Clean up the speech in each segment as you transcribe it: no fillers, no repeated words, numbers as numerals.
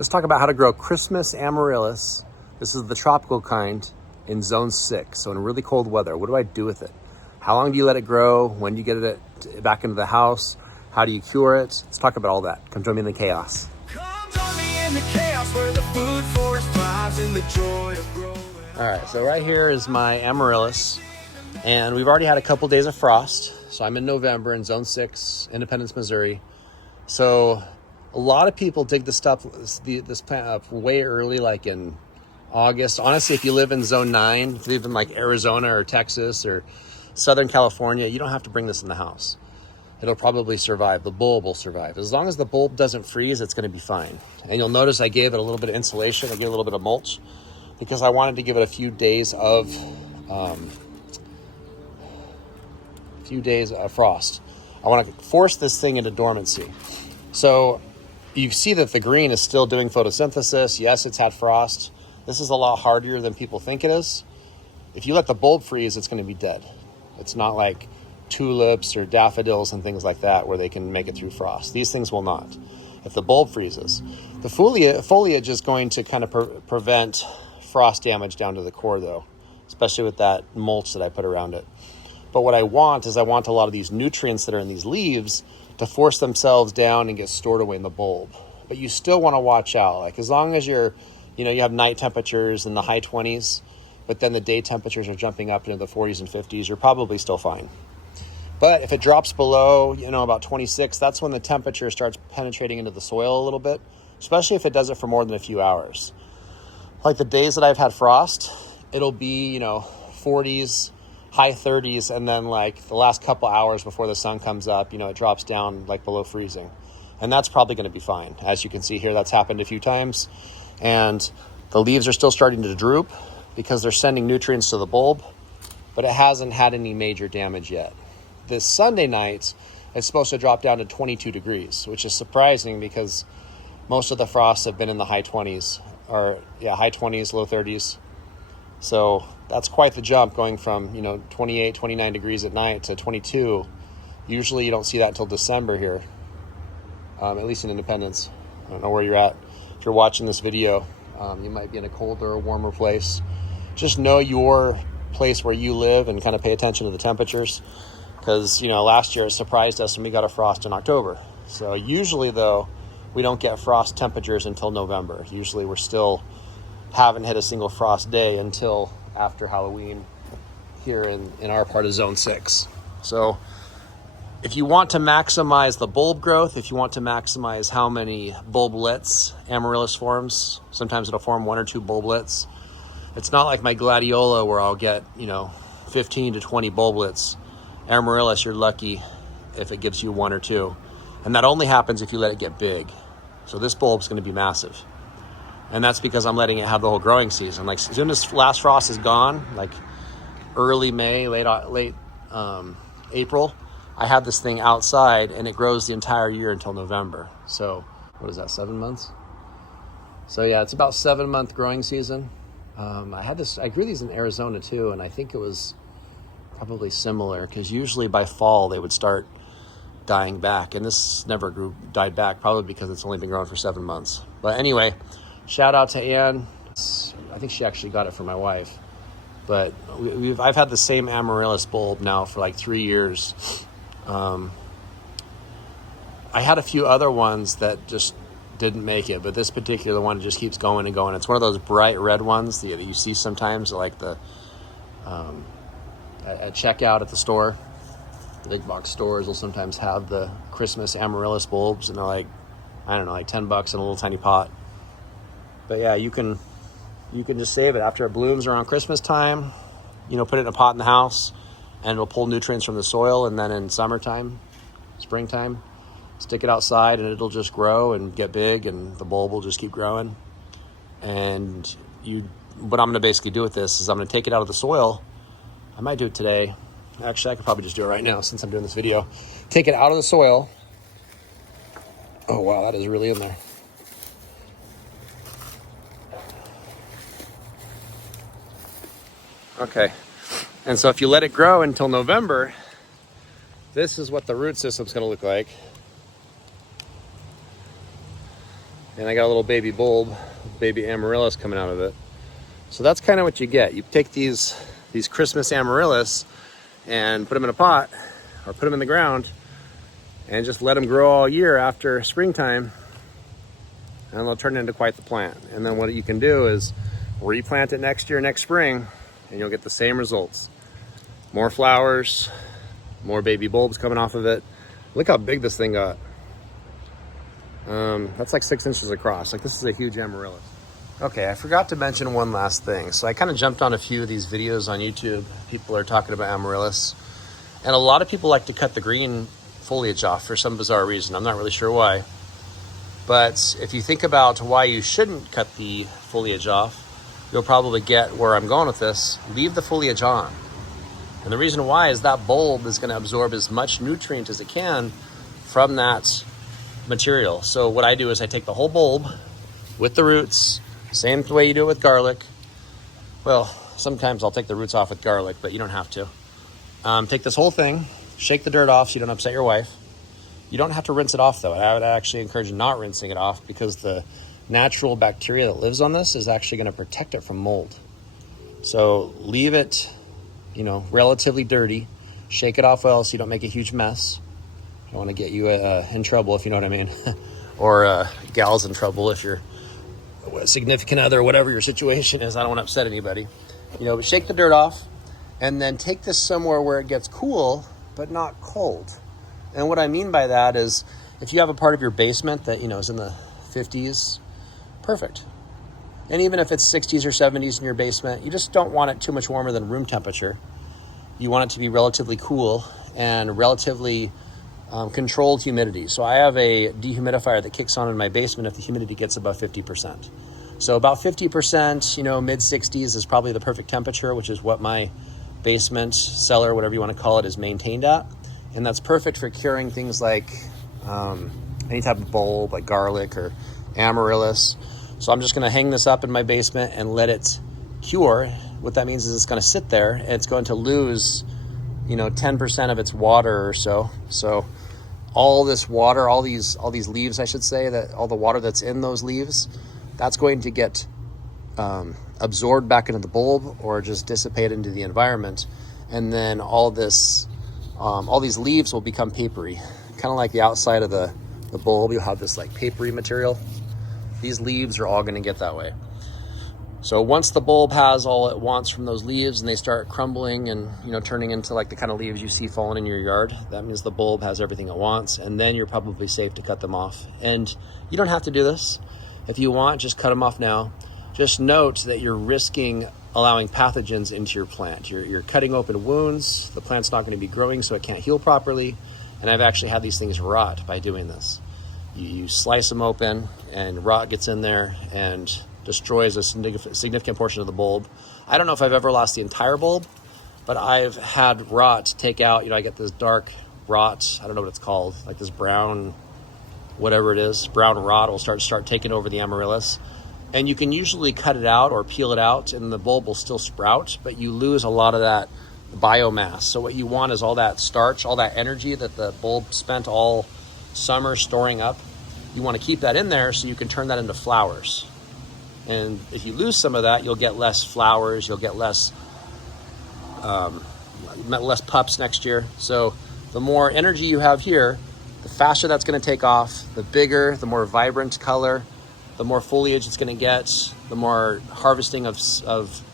Let's talk about how to grow Christmas Amaryllis. This is the tropical kind in zone 6, so in really cold weather. What do I do with it? How long do you let it grow? When do you get it back into the house? How do you cure it? Let's talk about all that. Come join me in the chaos. Come join me in the chaos where the food forest thrives in the joy of growing. All right, so right here is my Amaryllis, and we've already had a couple days of frost. So I'm in November in zone 6, Independence, Missouri. So a lot of people dig this plant up way early, like in August. Honestly, if you live in zone 9, if you live in like Arizona or Texas or Southern California, you don't have to bring this in the house. It'll probably survive. The bulb will survive. As long as the bulb doesn't freeze, it's going to be fine. And you'll notice I gave it a little bit of insulation. I gave it a little bit of mulch because I wanted to give it a few days of frost. I want to force this thing into dormancy. So you see that the green is still doing photosynthesis. Yes, it's had frost. This is a lot harder than people think it is. If you let the bulb freeze, it's going to be dead. It's not like tulips or daffodils and things like that where they can make it through frost. These things will not. If the bulb freezes, the foliage is going to kind of prevent frost damage down to the core though, especially with that mulch that I put around it. But what I want is I want a lot of these nutrients that are in these leaves to force themselves down and get stored away in the bulb. But you still want to watch out. Like as long as you have night temperatures in the high 20s, but then the day temperatures are jumping up into the 40s and 50s, you're probably still fine. But if it drops below, about 26, that's when the temperature starts penetrating into the soil a little bit, especially if it does it for more than a few hours. Like the days that I've had frost, it'll be, 40s, high 30s, and then like the last couple hours before the sun comes up, it drops down like below freezing. And that's probably going to be fine. As you can see here, that's happened a few times. And the leaves are still starting to droop because they're sending nutrients to the bulb, but it hasn't had any major damage yet. This Sunday night, it's supposed to drop down to 22 degrees, which is surprising because most of the frosts have been in the high 20s, high 20s, low 30s. So that's quite the jump going from, 28, 29 degrees at night to 22. Usually you don't see that until December here, at least in Independence. I don't know where you're at. If you're watching this video, you might be in a colder or warmer place. Just know your place where you live and kind of pay attention to the temperatures. Because, last year it surprised us and we got a frost in October. So usually, though, we don't get frost temperatures until November. Usually we're still haven't hit a single frost day until after Halloween here in our part of zone 6. So if you want to maximize the bulb growth, if you want to maximize how many bulblets Amaryllis forms, sometimes it'll form 1 or 2 bulblets. It's not like my gladiola where I'll get, 15 to 20 bulblets. Amaryllis, you're lucky if it gives you 1 or 2. And that only happens if you let it get big. So this bulb's going to be massive. And that's because I'm letting it have the whole growing season. Like as soon as last frost is gone, like early May, late April, I have this thing outside and it grows the entire year until November. So what is that, 7 months? So yeah, it's about 7-month growing season. I grew these in Arizona too, and I think it was probably similar because usually by fall they would start dying back, and this never died back, probably because it's only been growing for 7 months. But anyway, shout out to Ann. I think she actually got it for my wife. But I've had the same Amaryllis bulb now for like 3 years. I had a few other ones that just didn't make it, but this particular one just keeps going and going. It's one of those bright red ones that you see sometimes, like the at checkout at the store. The big box stores will sometimes have the Christmas Amaryllis bulbs, and they're like, I don't know, like $10 in a little tiny pot. But yeah, you can just save it after it blooms around Christmas time. Put it in a pot in the house, and it'll pull nutrients from the soil. And then in springtime, stick it outside, and it'll just grow and get big, and the bulb will just keep growing. And what I'm going to basically do with this is I'm going to take it out of the soil. I might do it today. Actually, I could probably just do it right now since I'm doing this video. Take it out of the soil. Oh, wow, that is really in there. Okay. And so if you let it grow until November, this is what the root system's going to look like. and I got a little baby bulb, baby Amaryllis coming out of it. So that's kind of what you get. You take these Christmas Amaryllis and put them in a pot or put them in the ground and just let them grow all year after springtime, and they'll turn into quite the plant. And then what you can do is replant it next year, next spring, and you'll get the same results. More flowers, more baby bulbs coming off of it. Look how big this thing got. That's like 6 inches across. Like, this is a huge Amaryllis. Okay, I forgot to mention one last thing. So I kind of jumped on a few of these videos on YouTube. People are talking about Amaryllis. And a lot of people like to cut the green foliage off for some bizarre reason. I'm not really sure why. But if you think about why you shouldn't cut the foliage off, you'll probably get where I'm going with this. Leave the foliage on. And the reason why is that bulb is going to absorb as much nutrient as it can from that material. So what I do is I take the whole bulb with the roots, same way you do it with garlic. Well, sometimes I'll take the roots off with garlic, but you don't have to. Take this whole thing, shake the dirt off so you don't upset your wife. You don't have to rinse it off though. I would actually encourage not rinsing it off because the natural bacteria that lives on this is actually going to protect it from mold. So leave it, relatively dirty. Shake it off well so you don't make a huge mess. I don't want to get you in trouble, if you know what I mean. Or gals in trouble if you're a significant other, whatever your situation is. I don't want to upset anybody. But shake the dirt off and then take this somewhere where it gets cool, but not cold. And what I mean by that is if you have a part of your basement that, is in the 50s, perfect. And even if it's 60s or 70s in your basement, you just don't want it too much warmer than room temperature. You want it to be relatively cool and relatively controlled humidity. So I have a dehumidifier that kicks on in my basement if the humidity gets above 50%. So about 50%, mid 60s is probably the perfect temperature, which is what my basement, cellar, whatever you want to call it, is maintained at. And that's perfect for curing things like any type of bulb, like garlic or Amaryllis. So I'm just going to hang this up in my basement and let it cure. What that means is it's going to sit there and it's going to lose, 10% of its water or so. So all this water, all these leaves, I should say, that all the water that's in those leaves, that's going to get absorbed back into the bulb or just dissipate into the environment. And then all these leaves will become papery, kind of like the outside of the bulb. You'll have this like papery material. These leaves are all going to get that way. So once the bulb has all it wants from those leaves and they start crumbling and turning into like the kind of leaves you see falling in your yard, that means the bulb has everything it wants, and then you're probably safe to cut them off. And you don't have to do this. If you want, just cut them off now. Just note that you're risking allowing pathogens into your plant. You're cutting open wounds. The plant's not going to be growing, so it can't heal properly. And I've actually had these things rot by doing this. You slice them open and rot gets in there and destroys a significant portion of the bulb. I don't know if I've ever lost the entire bulb, but I've had rot take out, I get this dark rot, I don't know what it's called, like this brown, whatever it is, brown rot will start taking over the Amaryllis. And you can usually cut it out or peel it out and the bulb will still sprout, but you lose a lot of that biomass. So what you want is all that starch, all that energy that the bulb spent all summer storing up. You want to keep that in there so you can turn that into flowers. And if you lose some of that, you'll get less flowers, you'll get less pups next year. So the more energy you have here, the faster that's going to take off, the bigger, the more vibrant color, the more foliage it's going to get, the more harvesting of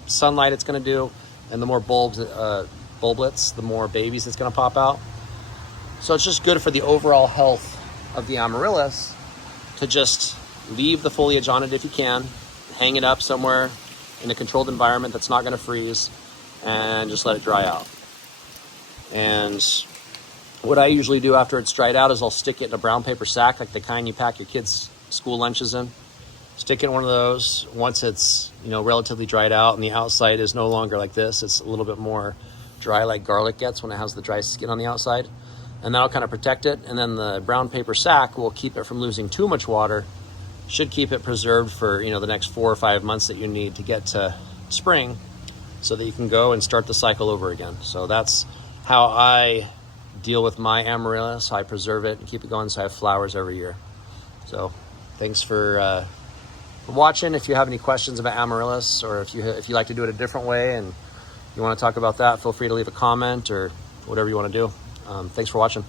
sunlight it's going to do, and the more bulblets, the more babies it's going to pop out. So it's just good for the overall health of the Amaryllis to just leave the foliage on it if you can, hang it up somewhere in a controlled environment that's not going to freeze, and just let it dry out. And what I usually do after it's dried out is I'll stick it in a brown paper sack, like the kind you pack your kids' school lunches in. Stick it in one of those. Once it's relatively dried out and the outside is no longer like this, it's a little bit more dry like garlic gets when it has the dry skin on the outside. And that'll kind of protect it. And then the brown paper sack will keep it from losing too much water. Should keep it preserved for the next 4 or 5 months that you need to get to spring, so that you can go and start the cycle over again. So that's how I deal with my Amaryllis. I preserve it and keep it going so I have flowers every year. So Thanks for watching. If you have any questions about Amaryllis, or if you like to do it a different way and you want to talk about that, feel free to leave a comment or whatever you want to do. Thanks for watching.